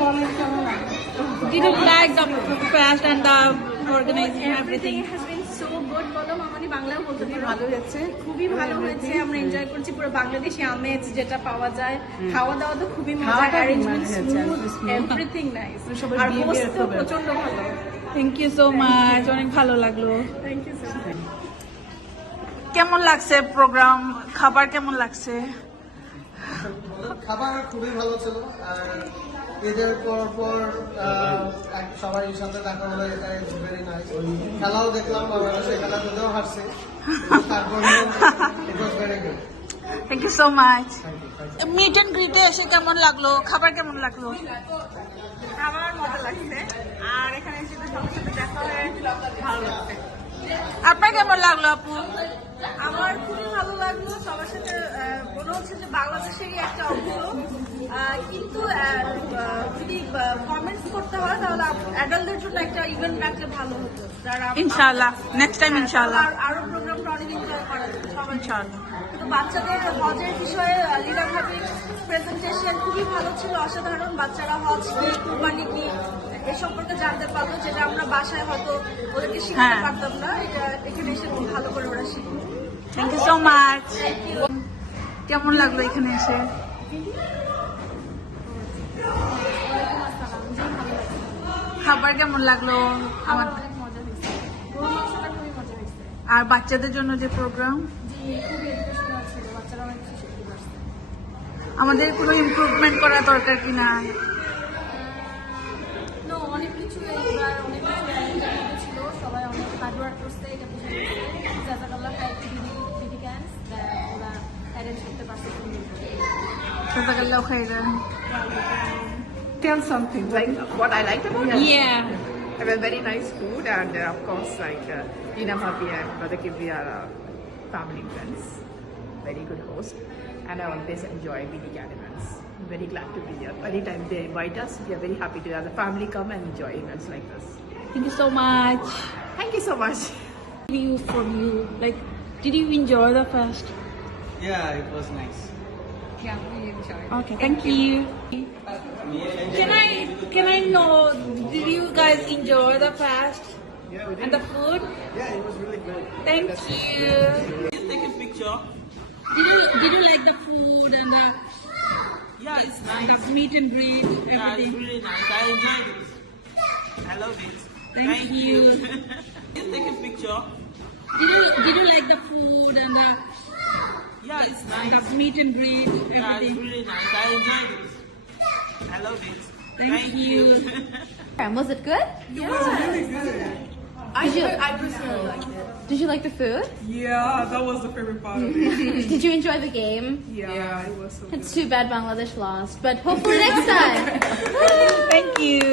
Did you like the fest and the organizing Everything everything? has been so good. বলো মামানি বাংলাও বলতে পারো। ভালো হয়েছে, খুবই ভালো হয়েছে। আমরা এনজয় করছি পুরো বাংলাদেশি আমেজ যেটা পাওয়া যায়। খাওয়া দাওয়া তো খুবই মজা, খাওয়াটা অ্যারেঞ্জমেন্ট হয়েছে, স্মুথ, smooth. Everything nice. সবার আর behavior হোস্ট তো খুব প্রচন্ড ভালো। Thank you so much. অনেক ভালো লাগলো। Thank you so much. কেমন লাগছে প্রোগ্রাম? খাবার কেমন লাগছে? খাবার খুবই ভালো ছিল। আর ঈদের পর সবাই সাথে দেখা হলো, এটা ইজ ভেরি নাইস। খেলাও দেখলাম, বাংলাদেশে খেলা যদিও হারছে, তারপর it was very good. Thank you so much. Meet and গ্রিটে এসে কেমন লাগলো? খাবার কেমন লাগলো? আমার মজা লাগছে। আর এখানে এসে সবার সাথে দেখা হয়ে ভালো লাগছে। আপনার কেমন লাগলো আপু? আমার খুবই ভালো লাগলো। সবার সাথে মনে হচ্ছে যে বাংলাদেশেরই একটা অংশ। কিন্তু যদি কমেন্টস করতে হয় তাহলে অ্যাডাল্টদের জন্য একটা ইভেন্ট রাখলে ভালো হতো। যারা ইনশাআল্লাহ, নেক্সট টাইম ইনশাআল্লাহ। আরো প্রোগ্রামটা অনেক এনজয় করা যাবে সবাই। ইনশাআল্লাহ। কিন্তু বাচ্চাদের হজের বিষয়ে লীলা ভাবির প্রেজেন্টেশন খুবই ভালো ছিল, অসাধারণ। বাচ্চারা হজ কি, কুরবানি কি এ সম্পর্কে জানতে পারলো, যেটা আমরা বাসায় হয়তো ওদেরকে শিখতে পারতাম না। এটা এখানে এসে খুব ভালো করে ওরা শিখলো। Thank you so much. কেমন লাগলো এখানে এসে? খাবার কেমন লাগলো? আমার অনেক মজা হয়েছে। গরু মাংসটা খুবই মজা হয়েছে। আর বাচ্চাদের জন্য যে প্রোগ্রাম, জি, খুবই এডুকেশনাল ছিল। বাচ্চারা অনেক কিছু শিখতে পারছে। আমাদের কোনো ইমপ্রুভমেন্ট করা দরকার কিনা? No, অনেক কিছু এবার অনেক কিছু চ্যালেঞ্জের ছিল। সবাই অনেক হার্ড ওয়ার্ক করছে, এটা বুঝে গেছে। জাজাকাল্লাহ খায় বিডি ক্যান্স ওরা অ্যারেঞ্জ করতে পারছে সুন্দর করে। জাযাকাল্লাহু খাইরান। Tell something like what I liked about it. Yeah. It was very nice food, and of course, like Nina Bhabhi and Brother Kibri are family friends, very good host, and I always enjoy BD events. I'm very glad to be here. Anytime they invite us, we are very happy to as a family come and enjoy events like this. Thank you so much. Thank you so much. View from you. Like, did you enjoy the fest? Yeah, it was nice. Yeah, we enjoyed. Okay, thank you. Can I know, did you guys enjoy the fest Yeah, we did. and the food? Yeah, it was really good. Thank you. Take a picture. Did you like the food and Yeah, it's the nice. meet and greet, Yeah, it's everything? really nice. I enjoyed it. I love it. Thank you. Just take a picture. Did you like the food and Yeah, it's nice. the meet and greet, Yeah, it's everything? really nice. I enjoyed it. I love it. Thank you. Was it good? It was really good. I personally liked it. Did you like the food? Yeah, that was the favorite part of it. Did you enjoy the game? Yeah, it was so good. It's too bad Bangladesh lost, but hopefully next time. Thank you.